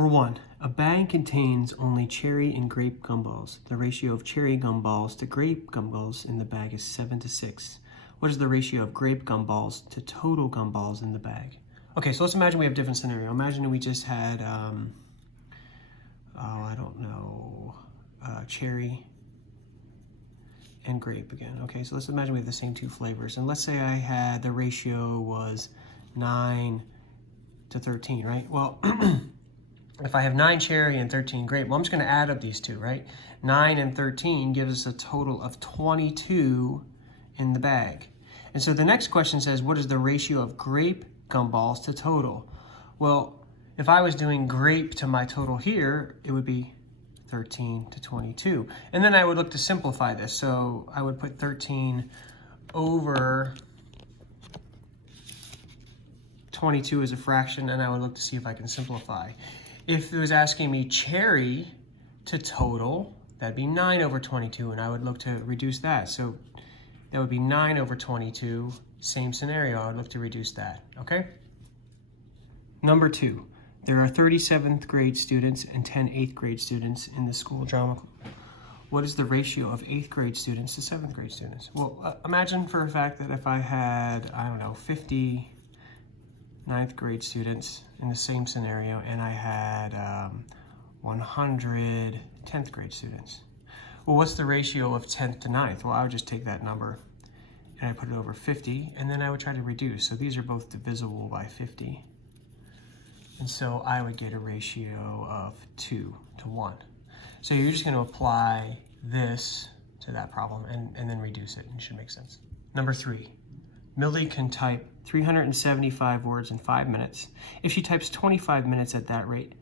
Number 1, a bag contains only cherry and grape gumballs. The ratio of cherry gumballs to grape gumballs in the bag is 7:6. What is the ratio of grape gumballs to total gumballs in the bag? Okay, so let's imagine we have a different scenario. Imagine we just had, cherry and grape again. Okay, so let's imagine we have the same two flavors. And let's say I had, the ratio was 9 to 13, right? Well, if I have 9 cherry and 13 grape, well, I'm just going to add up these two, right? 9 and 13 gives us a total of 22 in the bag. And so the next question says, what is the ratio of grape gumballs to total? Well, if I was doing grape to my total here, it would be 13 to 22. And then I would look to simplify this. So I would put 13 over 22 as a fraction, and I would look to see if I can simplify. If it was asking me cherry to total, that'd be 9 over 22, and I would look to reduce that. So that would be 9 over 22. Same scenario, I would look to reduce that, okay? Number 2, there are 30 7th grade students and 10 8th grade students in the school drama club. What is the ratio of 8th grade students to 7th grade students? Well, imagine for a fact that if I had, 50 9th grade students in the same scenario, and I had 100 10th grade students. Well, what's the ratio of 10th to 9th? Well, I would just take that number and I put it over 50, and then I would try to reduce. So these are both divisible by 50. And so I would get a ratio of 2 to 1. So you're just going to apply this to that problem and then reduce it, and it should make sense. Number 3, Millie can type 375 words in 5 minutes. If she types 25 minutes at that rate,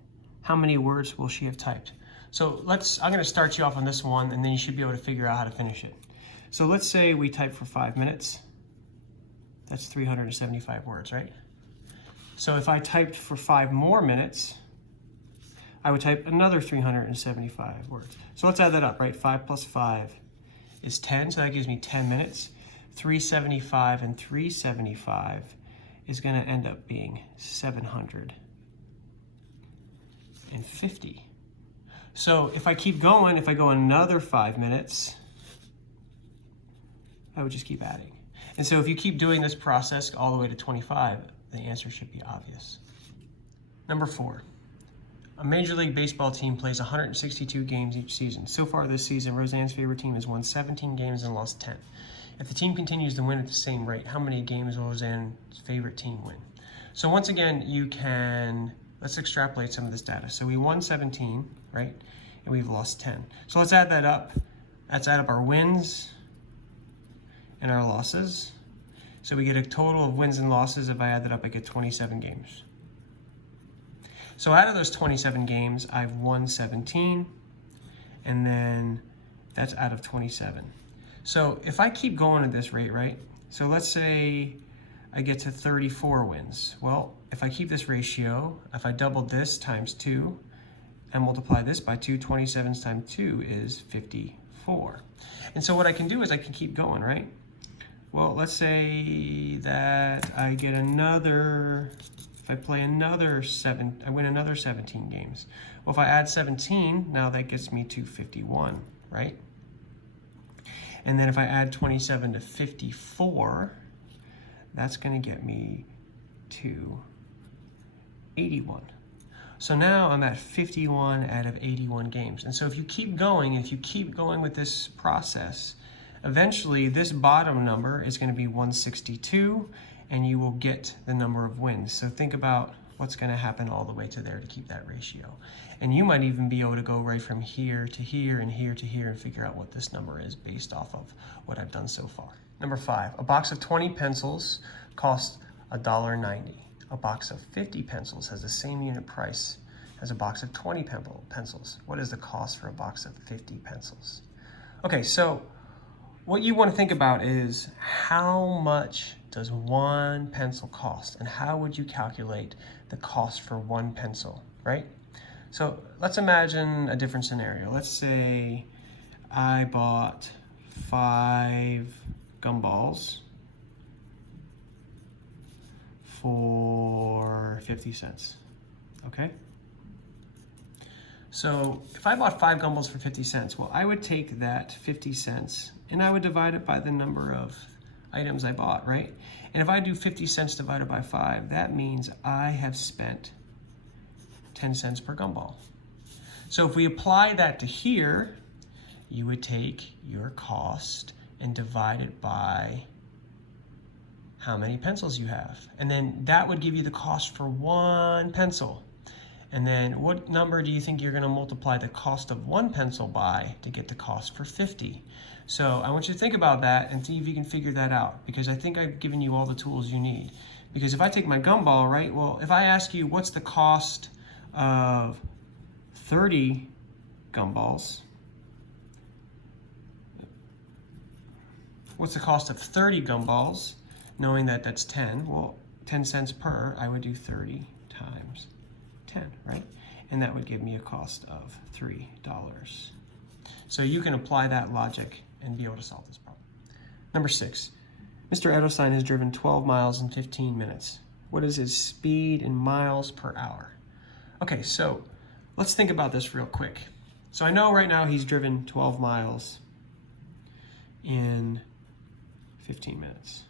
how many words will she have typed? So I'm going to start you off on this one, and then you should be able to figure out how to finish it. So let's say we type for 5 minutes. That's 375 words, right? So if I typed for 5 more minutes, I would type another 375 words. So let's add that up, right? 5 plus 5 is 10, so that gives me 10 minutes. 375 and 375 is going to end up being 750. So if I keep going, if I go another 5 minutes, I would just keep adding. And so if you keep doing this process all the way to 25, the answer should be obvious. Number 4, a Major League Baseball team plays 162 games each season. So far this season, Roseanne's favorite team has won 17 games and lost 10. If the team continues to win at the same rate, how many games will Roseanne's favorite team win? So once again, let's extrapolate some of this data. So we won 17, right? And we've lost 10. So let's add that up. Let's add up our wins and our losses. So we get a total of wins and losses. If I add that up, I get 27 games. So out of those 27 games, I've won 17, and then that's out of 27. So if I keep going at this rate, right? So let's say I get to 34 wins. Well, if I keep this ratio, if I double this times 2 and multiply this by 2, 27 times 2 is 54. And so what I can do is I can keep going, right? Well, let's say that I get another, if I play another I win another 17 games. Well, if I add 17, now that gets me to 51, right? And then if I add 27 to 54, that's going to get me to 81. So now I'm at 51 out of 81 games. And so if you keep going with this process, eventually this bottom number is going to be 162, and you will get the number of wins. So think about what's going to happen all the way to there to keep that ratio. And you might even be able to go right from here to here and here to here and figure out what this number is based off of what I've done so far. Number 5, a box of 20 pencils costs $1.90. A box of 50 pencils has the same unit price as a box of 20 pencils. What is the cost for a box of 50 pencils? Okay, so what you want to think about is how much does one pencil cost, and how would you calculate the cost for one pencil, right? So let's imagine a different scenario. Let's say I bought 5 gumballs for 50 cents, okay? So if I bought 5 gumballs for 50 cents, well, I would take that 50 cents and I would divide it by the number of items I bought, right? And if I do 50 cents divided by 5, that means I have spent 10 cents per gumball. So if we apply that to here, you would take your cost and divide it by how many pencils you have. And then that would give you the cost for 1 pencil. And then what number do you think you're gonna multiply the cost of 1 pencil by to get the cost for 50? So I want you to think about that and see if you can figure that out, because I think I've given you all the tools you need. Because if I take my gumball, right, well, if I ask you what's the cost of 30 gumballs, what's the cost of 30 gumballs, knowing that that's 10, well, 10 cents per, I would do 30 times 10, right? And that would give me a cost of $3. So you can apply that logic and be able to solve this problem. Number 6, Mr. Edelstein has driven 12 miles in 15 minutes. What is his speed in miles per hour? Okay, so let's think about this real quick. So I know right now he's driven 12 miles in 15 minutes.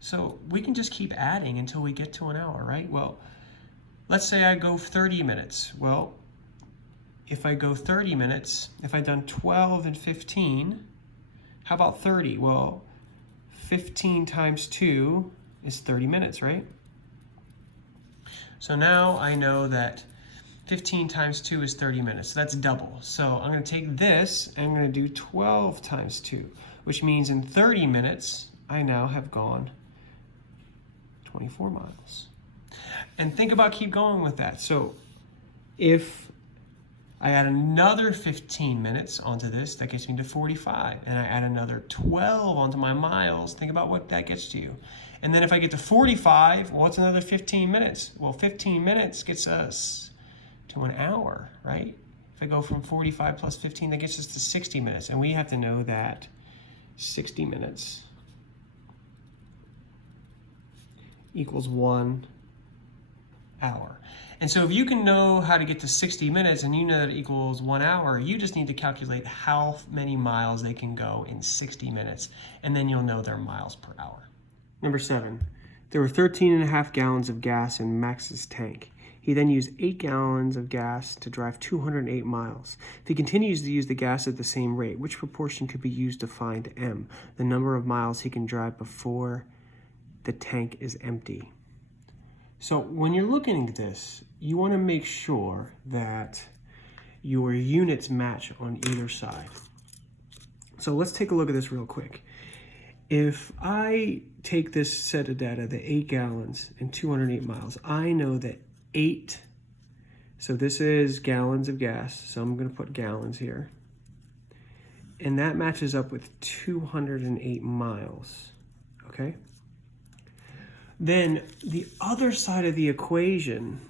So we can just keep adding until we get to an hour, right? Well, let's say I go 30 minutes. Well, if I go 30 minutes, if I've done 12 and 15, how about 30? Well, 15 times 2 is 30 minutes, right? So now I know that 15 times 2 is 30 minutes. So that's double. So I'm going to take this and I'm going to do 12 times 2, which means in 30 minutes, I now have gone 24 miles. And think about keep going with that. So if I add another 15 minutes onto this, that gets me to 45. And I add another 12 onto my miles, think about what that gets to you. And then if I get to 45, well, what's another 15 minutes? Well, 15 minutes gets us to an hour, right? If I go from 45 plus 15, that gets us to 60 minutes. And we have to know that 60 minutes equals 1 hour. And so if you can know how to get to 60 minutes and you know that it equals 1 hour, you just need to calculate how many miles they can go in 60 minutes, and then you'll know their miles per hour. Number 7, there were 13.5 gallons of gas in Max's tank. He then used 8 gallons of gas to drive 208 miles. If he continues to use the gas at the same rate, which proportion could be used to find M, the number of miles he can drive before the tank is empty? So when you're looking at this, you want to make sure that your units match on either side. So let's take a look at this real quick. If I take this set of data, the 8 gallons and 208 miles, I know that 8, so this is gallons of gas, so I'm going to put gallons here. And that matches up with 208 miles, okay? Then the other side of the equation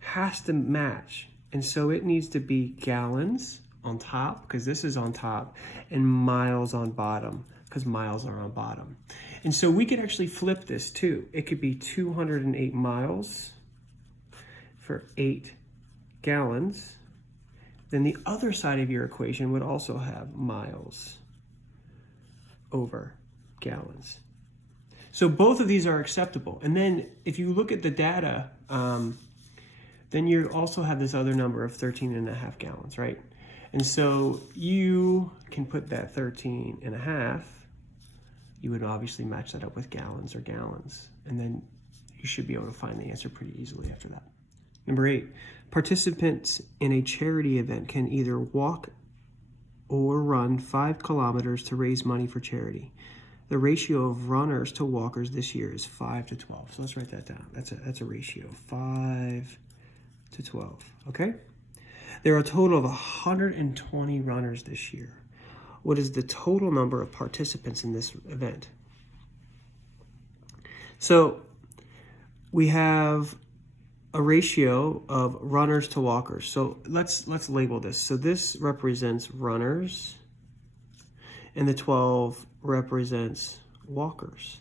has to match. And so it needs to be gallons on top, because this is on top, and miles on bottom, because miles are on bottom. And so we could actually flip this too. It could be 208 miles for 8 gallons. Then the other side of your equation would also have miles over gallons. So both of these are acceptable. And then if you look at the data, then you also have this other number of 13.5 gallons, right? And so you can put that 13.5, you would obviously match that up with gallons or gallons. And then you should be able to find the answer pretty easily after that. Number 8, participants in a charity event can either walk or run 5 kilometers to raise money for charity. The ratio of runners to walkers this year is 5 to 12. So let's write that down. That's a ratio, 5 to 12, okay? There are a total of 120 runners this year. What is the total number of participants in this event? So we have a ratio of runners to walkers. So let's label this. So this represents runners, and the 12 represents walkers.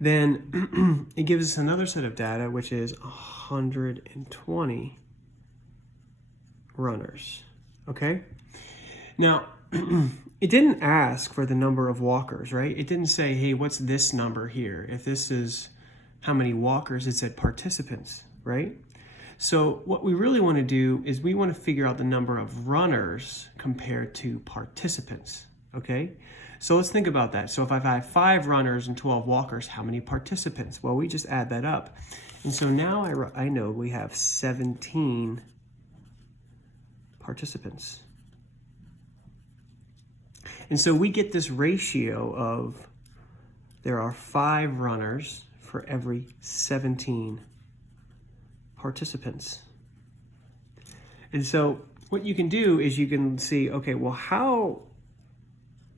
Then it gives us another set of data, which is 120 runners, okay? Now, it didn't ask for the number of walkers, right? It didn't say, hey, what's this number here? If this is how many walkers, it said participants, right? So what we really want to do is we want to figure out the number of runners compared to participants, okay? So let's think about that. So if I have 5 runners and 12 walkers, how many participants? Well, we just add that up. And so now I know we have 17 participants. And so we get this ratio of there are 5 runners for every 17 participants. And so what you can do is you can see, okay, well, how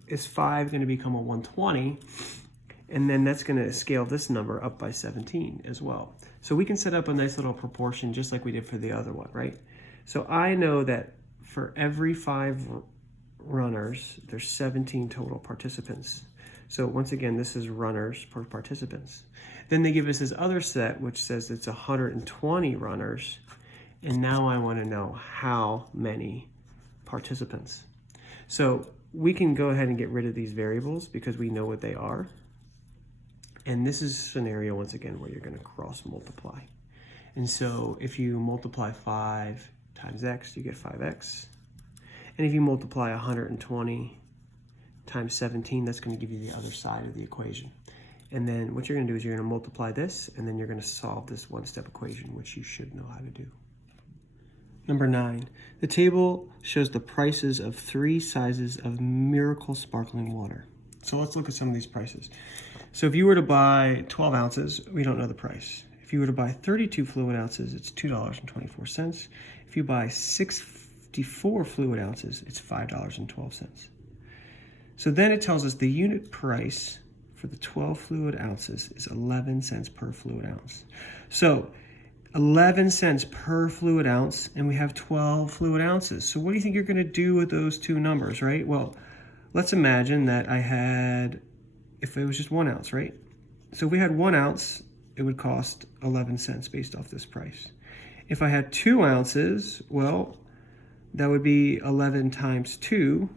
is 5 going to become a 120? And then that's going to scale this number up by 17 as well. So we can set up a nice little proportion just like we did for the other one, right? So I know that for every 5 runners, there's 17 total participants. So once again, this is runners per participants. Then they give us this other set, which says it's 120 runners. And now I want to know how many participants. So we can go ahead and get rid of these variables because we know what they are. And this is a scenario, once again, where you're going to cross multiply. And so if you multiply 5 times x, you get 5x. And if you multiply 120 times 17, that's going to give you the other side of the equation. And then what you're going to do is you're going to multiply this, and then you're going to solve this one-step equation, which you should know how to do. Number 9, the table shows the prices of 3 sizes of Miracle Sparkling Water. So let's look at some of these prices. So if you were to buy 12 ounces, we don't know the price. If you were to buy 32 fluid ounces, it's $2.24. If you buy 64 fluid ounces, it's $5.12. So then it tells us the unit price for the 12 fluid ounces is 11 cents per fluid ounce. So 11 cents per fluid ounce, and we have 12 fluid ounces. So what do you think you're going to do with those two numbers, right? Well, let's imagine that I had, if it was just 1 ounce, right? So if we had 1 ounce, it would cost 11 cents based off this price. If I had 2 ounces, well, that would be 11 times 2,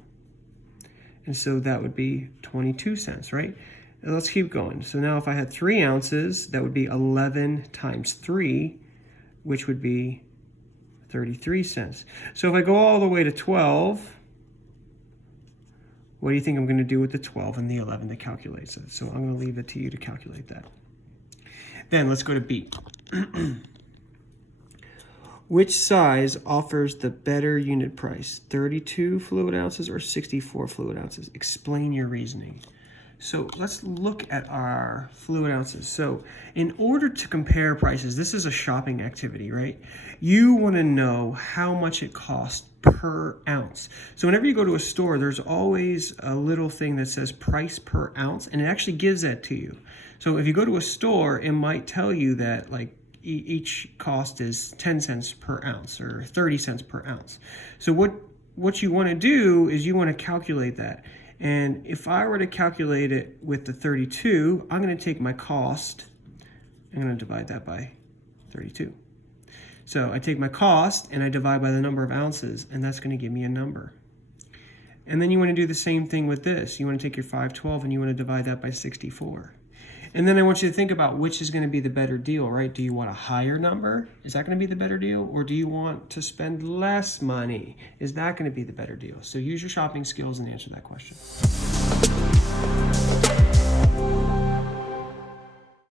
and so that would be 22 cents, right? And let's keep going. So now if I had 3 ounces, that would be 11 times 3, which would be 33 cents. So if I go all the way to 12, what do you think I'm going to do with the 12 and the 11 that calculates it? So I'm going to leave it to you to calculate that. Then let's go to B. Which size offers the better unit price? 32 fluid ounces or 64 fluid ounces? Explain your reasoning. So let's look at our fluid ounces. So in order to compare prices, this is a shopping activity, right? You want to know how much it costs per ounce. So whenever you go to a store, there's always a little thing that says price per ounce, and it actually gives that to you. So if you go to a store, it might tell you that like each cost is 10 cents per ounce or 30 cents per ounce. So what you want to do is you want to calculate that. And if I were to calculate it with the 32, I'm going to take my cost, I'm going to divide that by 32. So I take my cost and I divide by the number of ounces, and that's going to give me a number. And then you want to do the same thing with this. You want to take your 512 and you want to divide that by 64. And then I want you to think about which is going to be the better deal, right? Do you want a higher number? Is that going to be the better deal? Or do you want to spend less money? Is that going to be the better deal? So use your shopping skills and answer that question.